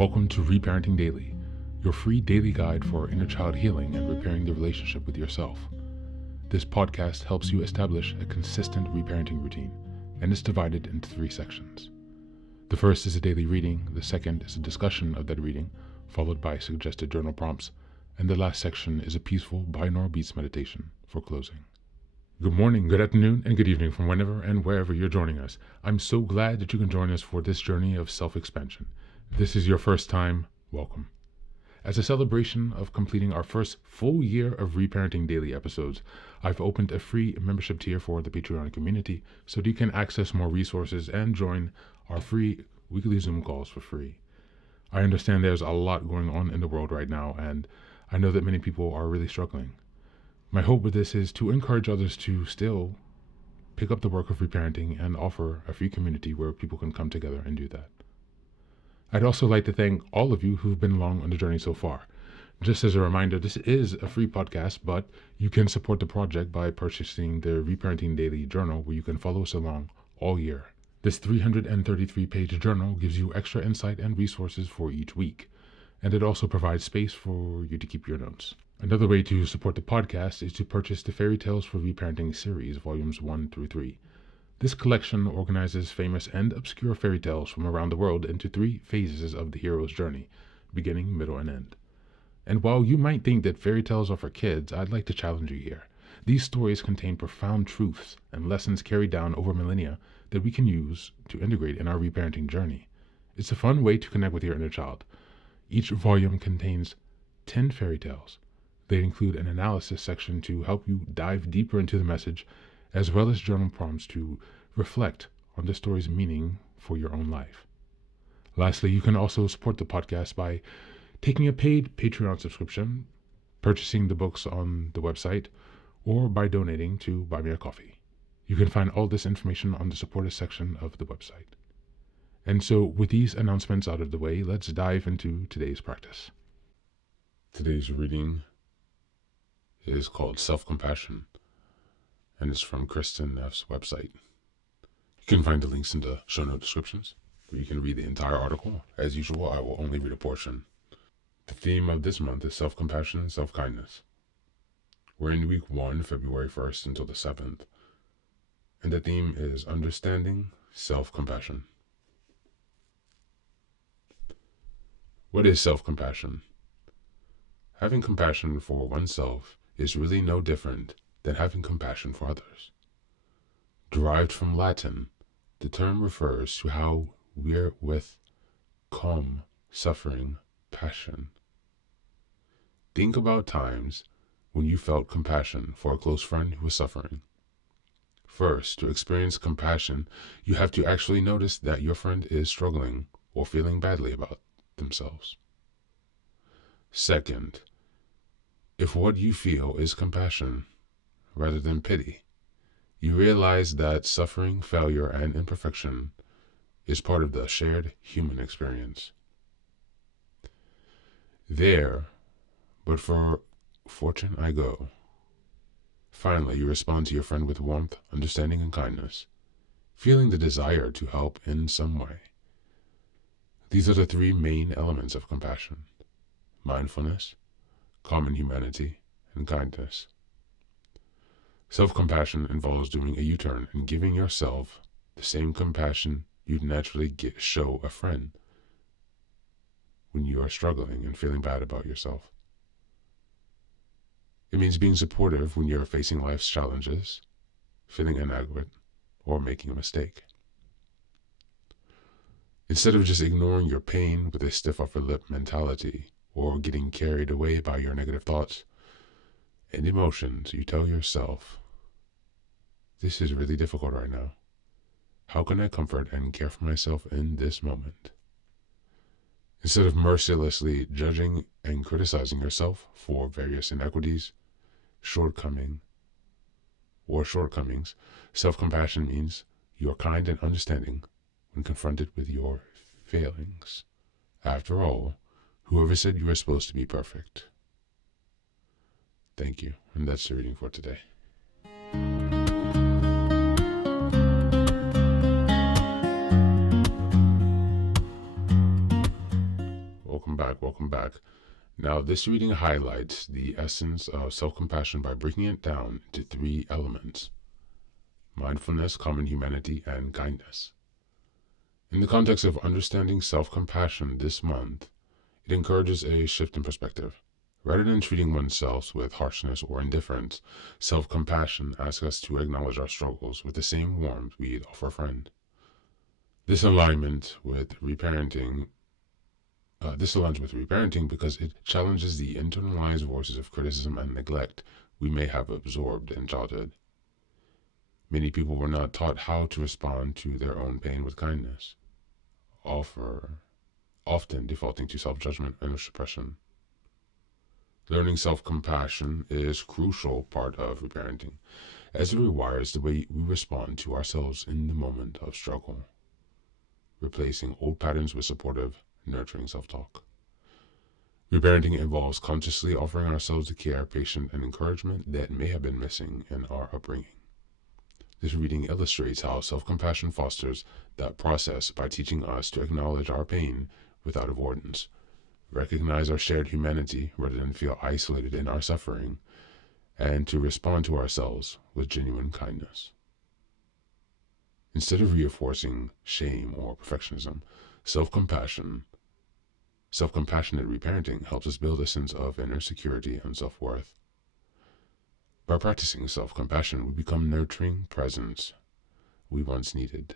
Welcome to Reparenting Daily, your free daily guide for inner child healing and repairing the relationship with yourself. This podcast helps you establish a consistent reparenting routine, and is divided into 3 sections. The first is a daily reading, the second is a discussion of that reading, followed by suggested journal prompts, and the last section is a peaceful binaural beats meditation for closing. Good morning, good afternoon, and good evening from whenever and wherever you're joining us. I'm so glad that you can join us for this journey of self-expansion. If this is your first time, welcome. As a celebration of completing our first full year of Reparenting Daily episodes, I've opened a free membership tier for the Patreon community so that you can access more resources and join our free weekly Zoom calls for free. I understand there's a lot going on in the world right now, and I know that many people are really struggling. My hope with this is to encourage others to still pick up the work of reparenting and offer a free community where people can come together and do that. I'd also like to thank all of you who've been along on the journey so far. Just as a reminder, this is a free podcast, but you can support the project by purchasing the Reparenting Daily journal, where you can follow us along all year. This 333-page journal gives you extra insight and resources for each week, and it also provides space for you to keep your notes. Another way to support the podcast is to purchase the Fairy Tales for Reparenting series, volumes 1 through 3. This collection organizes famous and obscure fairy tales from around the world into 3 phases of the hero's journey, beginning, middle, and end. And while you might think that fairy tales are for kids, I'd like to challenge you here. These stories contain profound truths and lessons carried down over millennia that we can use to integrate in our reparenting journey. It's a fun way to connect with your inner child. Each volume contains 10 fairy tales. They include an analysis section to help you dive deeper into the message, as well as journal prompts to reflect on the story's meaning for your own life. Lastly, you can also support the podcast by taking a paid Patreon subscription, purchasing the books on the website, or by donating to Buy Me a Coffee. You can find all this information on the supporters section of the website. And so, with these announcements out of the way, let's dive into today's practice. Today's reading is called Self-Compassion, and it's from Kristen Neff's website. You can find the links in the show note descriptions, where you can read the entire article. As usual, I will only read a portion. The theme of this month is self-compassion and self-kindness. We're in week 1, February 1st until the 7th, and the theme is understanding self-compassion. What is self-compassion? Having compassion for oneself is really no different than having compassion for others. Derived from Latin, the term refers to how we're with calm, suffering, passion. Think about times when you felt compassion for a close friend who was suffering. First, to experience compassion, you have to actually notice that your friend is struggling or feeling badly about themselves. Second, if what you feel is compassion rather than pity, you realize that suffering, failure, and imperfection is part of the shared human experience. There, but for fortune I go. Finally, you respond to your friend with warmth, understanding, and kindness, feeling the desire to help in some way. These are the 3 main elements of compassion: mindfulness, common humanity, and kindness. Self-compassion involves doing a U-turn and giving yourself the same compassion you'd naturally show a friend when you are struggling and feeling bad about yourself. It means being supportive when you're facing life's challenges, feeling inadequate, or making a mistake. Instead of just ignoring your pain with a stiff upper lip mentality, or getting carried away by your negative thoughts and emotions, you tell yourself, this is really difficult right now. How can I comfort and care for myself in this moment? Instead of mercilessly judging and criticizing yourself for various inequities, shortcomings, self-compassion means you're kind and understanding when confronted with your failings. After all, whoever said you were supposed to be perfect? Thank you, and that's the reading for today. welcome back. Now, this reading highlights the essence of self-compassion by breaking it down into three elements: mindfulness, common humanity, and kindness. In the context of understanding self-compassion this month, it encourages a shift in perspective. Rather than treating oneself with harshness or indifference, self-compassion asks us to acknowledge our struggles with the same warmth we'd offer a friend. This aligns with reparenting because it challenges the internalized voices of criticism and neglect we may have absorbed in childhood. Many people were not taught how to respond to their own pain with kindness, often defaulting to self-judgment and suppression. Learning self-compassion is a crucial part of reparenting, as it rewires the way we respond to ourselves in the moment of struggle, replacing old patterns with supportive, nurturing self-talk. Reparenting involves consciously offering ourselves the care, patience, and encouragement that may have been missing in our upbringing. This reading illustrates how self-compassion fosters that process by teaching us to acknowledge our pain without avoidance, recognize our shared humanity rather than feel isolated in our suffering, and to respond to ourselves with genuine kindness. Instead of reinforcing shame or perfectionism, self-compassionate reparenting helps us build a sense of inner security and self-worth. By practicing self-compassion, we become nurturing presence we once needed,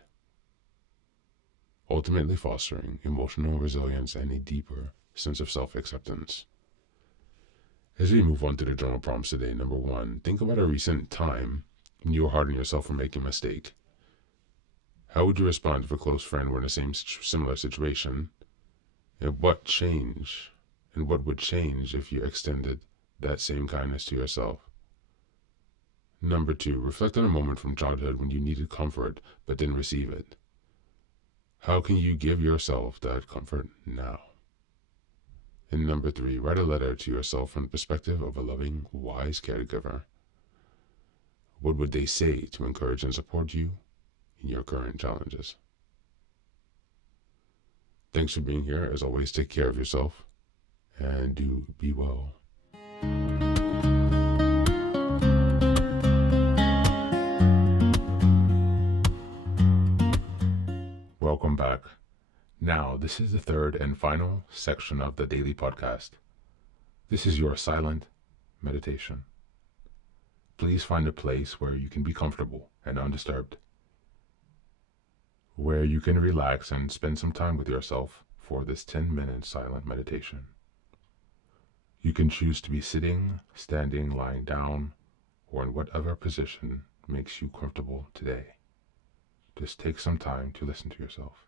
ultimately fostering emotional resilience and a deeper sense of self-acceptance. As we move on to the journal prompts today, number 1, think about a recent time when you were hard on yourself for making a mistake. How would you respond if a close friend were in the similar situation? And what would change if you extended that same kindness to yourself? Number 2, reflect on a moment from childhood when you needed comfort but didn't receive it. How can you give yourself that comfort now? And number 3, write a letter to yourself from the perspective of a loving, wise caregiver. What would they say to encourage and support you in your current challenges? Thanks for being here. As always, take care of yourself and do be well. Welcome back. Now, this is the third and final section of the daily podcast. This is your silent meditation. Please find a place where you can be comfortable and undisturbed, where you can relax and spend some time with yourself for this 10-minute silent meditation. You can choose to be sitting, standing, lying down, or in whatever position makes you comfortable today. Just take some time to listen to yourself.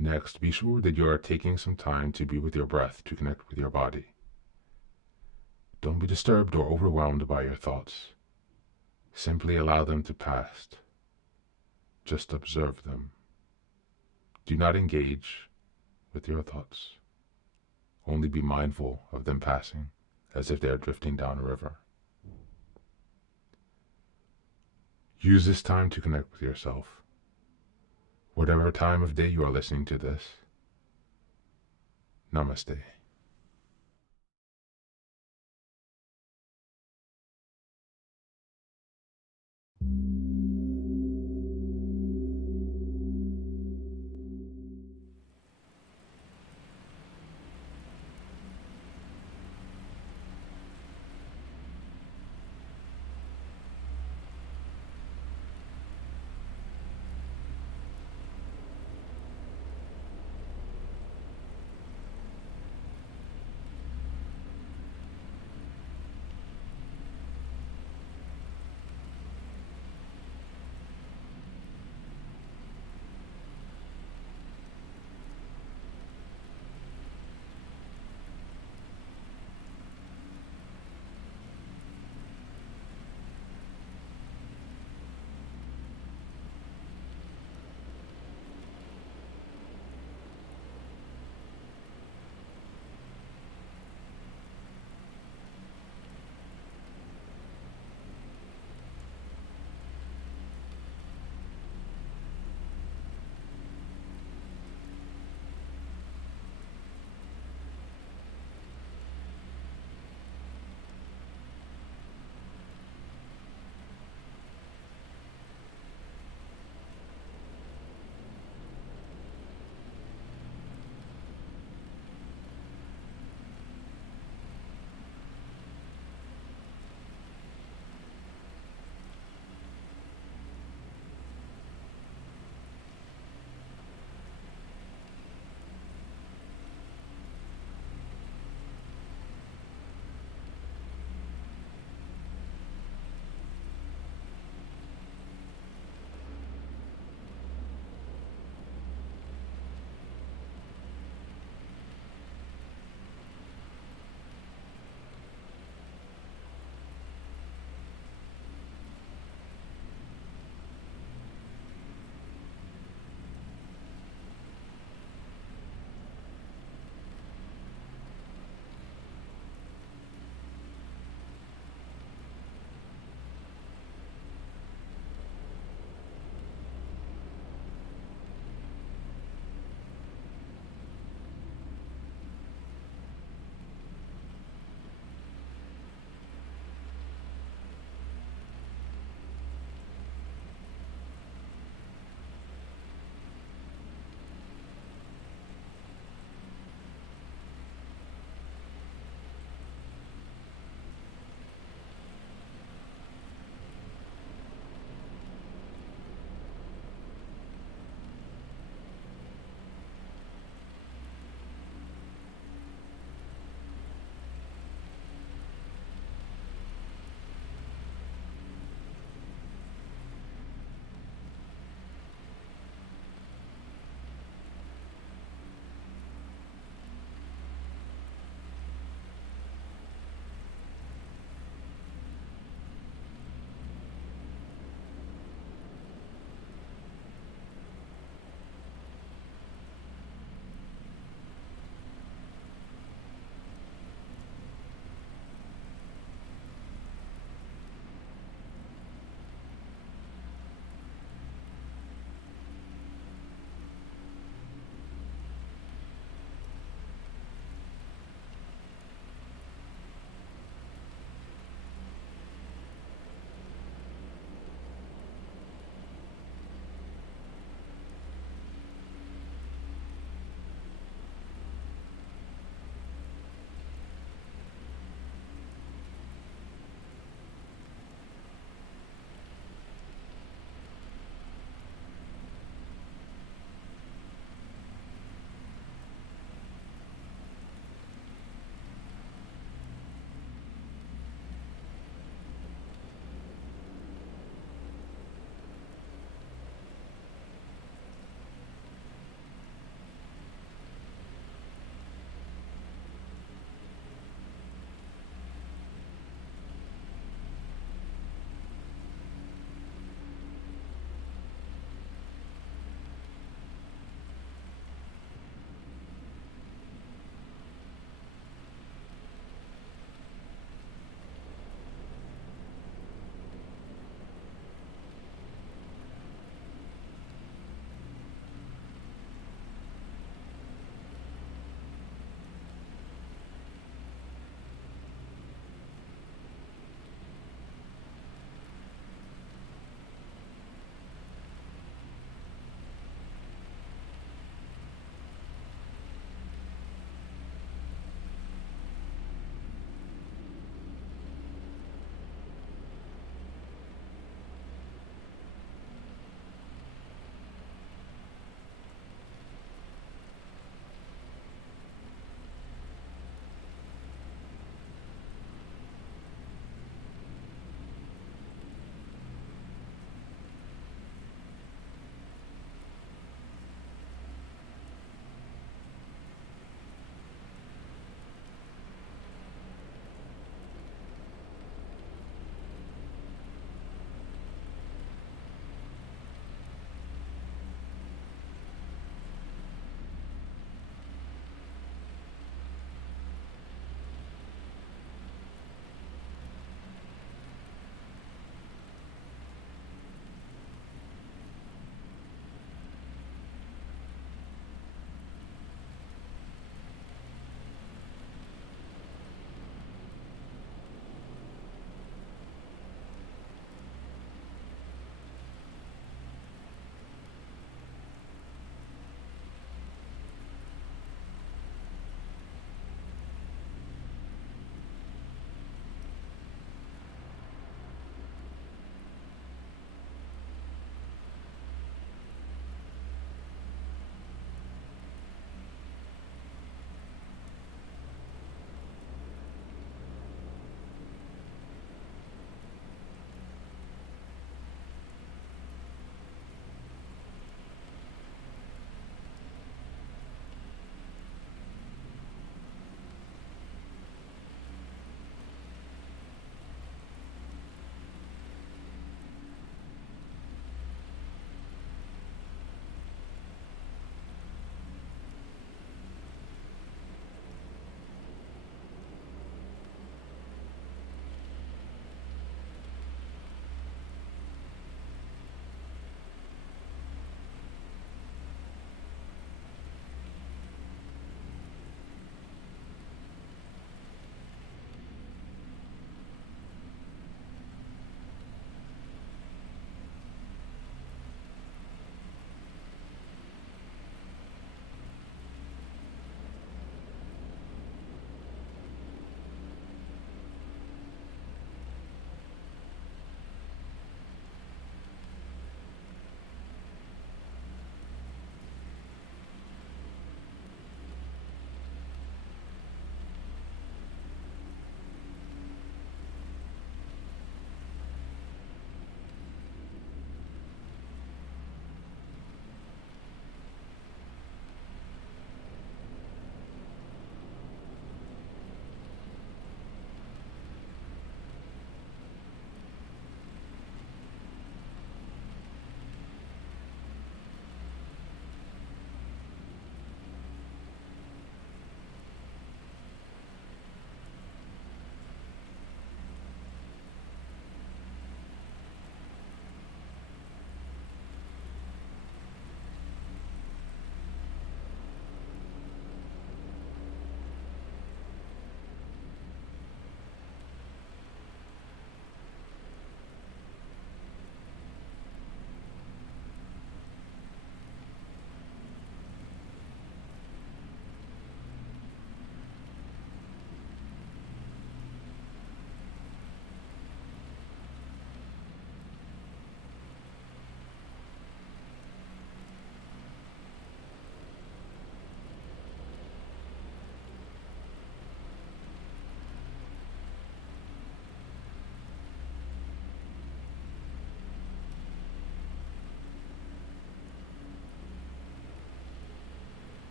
Next, be sure that you are taking some time to be with your breath to connect with your body. Don't be disturbed or overwhelmed by your thoughts. Simply allow them to pass. Just observe them. Do not engage with your thoughts. Only be mindful of them passing as if they are drifting down a river. Use this time to connect with yourself. Whatever time of day you are listening to this, Namaste.